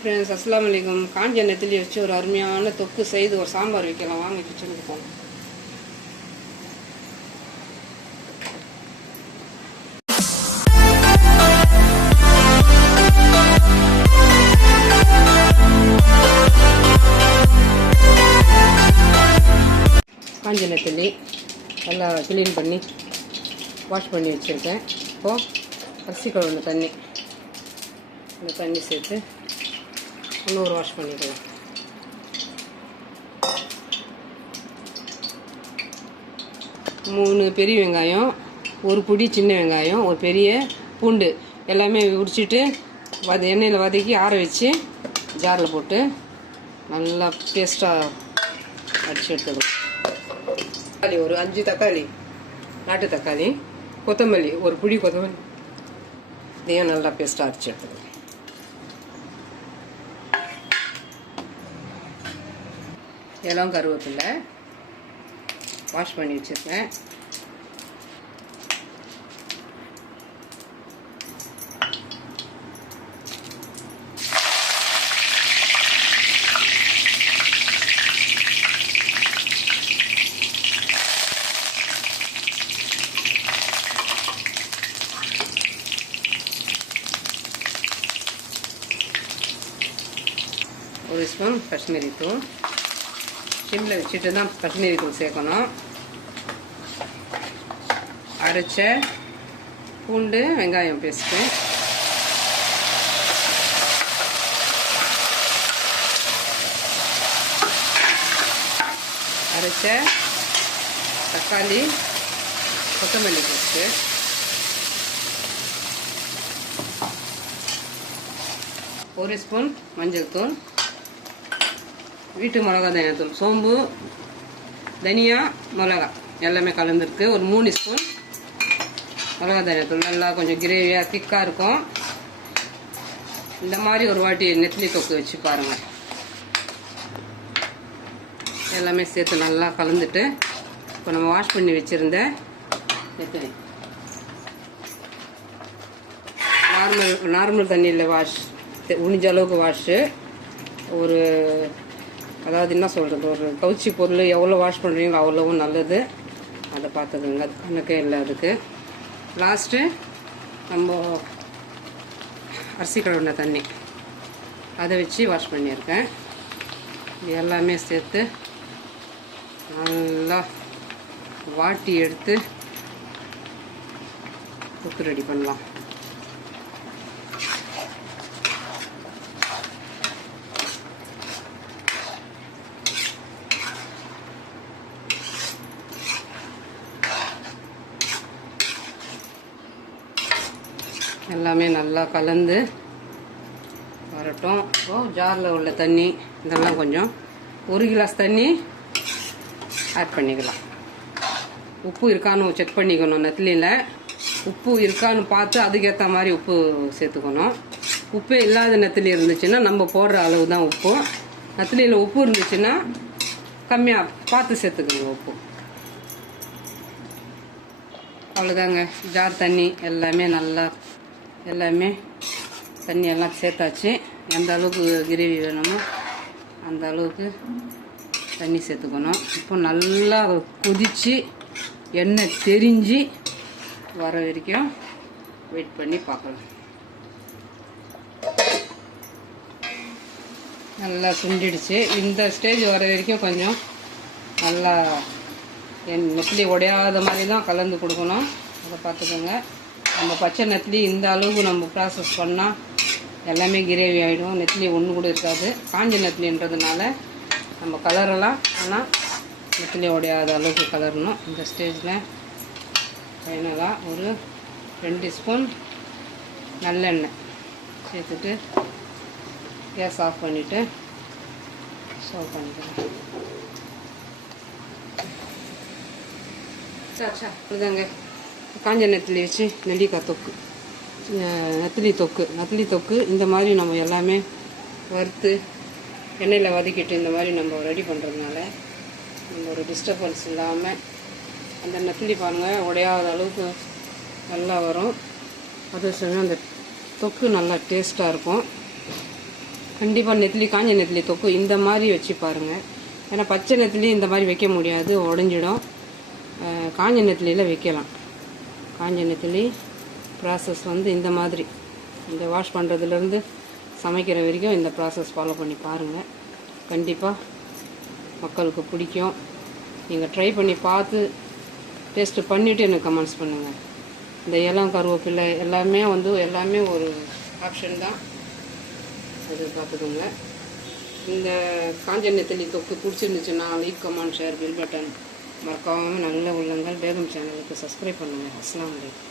Friends, அஸ்ஸலாமு அலைக்கும். காஞ்ச எண்ணெய் வச்சு ஒரு அருமையான தொக்கு செய்து ஒரு சாம்பார் வைக்கலாம். வாங்க கிச்சனுக்கு போகலாம். காஞ்ச எண்ணெய் நல்லா க்ளீன் பண்ணி வாஷ் பண்ணி வச்சுருக்கேன். இப்போது அரிசி கழுவுன தண்ணி, இந்த தண்ணி சேர்த்து இன்னொரு வாஷ் பண்ணிக்கலாம். மூணு பெரிய வெங்காயம், ஒரு பிடி சின்ன வெங்காயம், ஒரு பெரிய பூண்டு எல்லாமே உரிச்சிட்டு எண்ணெயில் வதக்கி ஆற வச்சு ஜாரில் போட்டு நல்லா பேஸ்ட்டாக அடிச்சு எடுத்துக்கலாம். தக்காளி ஒரு 5 தக்காளி, நாட்டு தக்காளி, கொத்தமல்லி ஒரு பிடி கொத்தமல்லி, இதையும் நல்லா பேஸ்ட்டாக அடிச்சு எடுத்துக்கலாம். இளம் கருவேப்பிலை வாஷ் பண்ணி வச்சுருக்கேன். ஒரு ஸ்பூன் காஷ்மீரி தூள், சிம்மில் வச்சுட்டு தான் காஷ்மீரி தூள் சேர்க்கணும். அரைச்ச பூண்டு வெங்காயம் பேஸ்ட்டு, அரைச்ச தக்காளி கொத்தமல்லி பேஸ்ட்டு, ஒரு ஸ்பூன் மஞ்சள் தூள், வீட்டு மிளகா தனியாத்தூள், சோம்பு தனியா மிளகா எல்லாமே கலந்துருக்கு. ஒரு 3 ஸ்பூன் மிளகா தனியாத்தூள். நல்லா கொஞ்சம் கிரேவியாக திக்காக இருக்கும். இந்த மாதிரி ஒரு வாட்டி நெத்திலி தொக்கு வச்சு பாருங்கள். எல்லாமே சேர்த்து நல்லா கலந்துட்டு இப்போ நம்ம வாஷ் பண்ணி வச்சுருந்த நெத்திலி நார்மல் தண்ணியில் வாஷ், முடிஞ்ச அளவுக்கு வாஷு. ஒரு அதாவது என்ன சொல்கிறது, ஒரு கவுச்சி பொருள் எவ்வளோ வாஷ் பண்ணுறீங்களோ அவ்வளோவும் நல்லது. அதை பார்த்துக்குங்க, கணக்கே இல்லை அதுக்கு. லாஸ்ட்டு நம்ம அரிசி கழுவின தண்ணி அதை வச்சு வாஷ் பண்ணியிருக்கேன். இது எல்லாமே சேர்த்து நல்லா வாட்டி எடுத்து தொக்கு ரெடி பண்ணலாம். எல்லாமே நல்லா கலந்து வரட்டும். இப்போது ஜாரில் உள்ள தண்ணி இதெல்லாம் கொஞ்சம் 1 கிளாஸ் தண்ணி ஆட் பண்ணிக்கலாம். உப்பு இருக்கான்னு செக் பண்ணிக்கணும். நெத்திலியில் உப்பு இருக்கான்னு பார்த்து அதுக்கேற்ற மாதிரி உப்பு சேர்த்துக்கணும். உப்பே இல்லாத நெத்திலி இருந்துச்சுன்னா நம்ம போடுற அளவு தான் உப்பு. நெத்திலியில் உப்பு இருந்துச்சுன்னா கம்மியாக பார்த்து சேர்த்துக்கணும் உப்பு. அவ்வளோதாங்க. ஜார் தண்ணி எல்லாமே தண்ணி எல்லாம் சேர்த்தாச்சு. எந்த அளவுக்கு கிரேவி வேணுமோ அந்த அளவுக்கு தண்ணி சேர்த்துக்கணும். இப்போ நல்லா கொதித்து எண்ணெய் தெரிஞ்சு வர வரைக்கும் வெயிட் பண்ணி பார்க்கலாம். நல்லா சுண்டிடுச்சு. இந்த ஸ்டேஜ் வர வரைக்கும் கொஞ்சம் நல்லா நெத்திலி உடையாத மாதிரி தான் கலந்து கொடுக்கணும். அதை பார்த்துக்கோங்க. நம்ம பச்சை நெத்திலி இந்த அளவுக்கு நம்ம ப்ராசஸ் பண்ணால் எல்லாமே கிரேவி ஆகிடும். நெத்திலி ஒன்று கூட இருக்காது. காஞ்ச நெத்திலின்றதுனால நம்ம கலரெல்லாம், ஆனால் நெத்திலி உடையாத அளவுக்கு கலரணும். இந்த ஸ்டேஜில் ஃபைனலாக ஒரு 2 ஸ்பூன் நல்லெண்ணெய் சேர்த்துட்டு கேஸ் ஆஃப் பண்ணிவிட்டு சர்வ் பண்ணிக்கலாம். இதுதாங்க காஞ்ச நெத்திலி வச்சு நெல்லிக்காய் தொக்கு, நெத்திலி தொக்கு. இந்த மாதிரி நம்ம எல்லாமே வறுத்து எண்ணெயில் வதக்கிட்டு இந்த மாதிரி நம்ம ரெடி பண்ணுறதுனால நம்ம ஒரு டிஸ்டர்பன்ஸ் இல்லாமல் அந்த நெத்திலி பாருங்கள் உடையாத அளவுக்கு நல்லா வரும். அதே சமயம் அந்த தொக்கு நல்லா டேஸ்ட்டாக இருக்கும். கண்டிப்பாக நெத்திலி காஞ்ச நெத்திலி தொக்கு இந்த மாதிரி வச்சு பாருங்கள். ஏன்னா பச்சை நெத்திலி இந்த மாதிரி வைக்க முடியாது, உடஞ்சிடும். காஞ்ச நெத்திலியில் வைக்கலாம். காஞ்ச நெத்திலி ப்ராசஸ் வந்து இந்த மாதிரி, இந்த வாஷ் பண்ணுறதுலேருந்து சமைக்கிற வரைக்கும் இந்த ப்ராசஸ் ஃபாலோ பண்ணி பாருங்கள். கண்டிப்பாக மக்களுக்கு பிடிக்கும். நீங்கள் ட்ரை பண்ணி பார்த்து டேஸ்ட்டு பண்ணிவிட்டு எனக்கு கமெண்ட்ஸ் பண்ணுங்கள். இந்த இளம் கருவேப்பிலை எல்லாமே ஒரு ஆப்ஷன் தான், அது பார்த்துக்கோங்க. இந்த காஞ்ச நெத்திலி தொக்கு பிடிச்சிருந்துச்சுன்னா like, comment, share, bell button மறக்காமல் நல்ல உள்ளங்கள் பேகம் சேனலுக்கு சப்ஸ்கிரைப் பண்ணுங்கள். அஸ்ஸலாமு அலைக்கும்.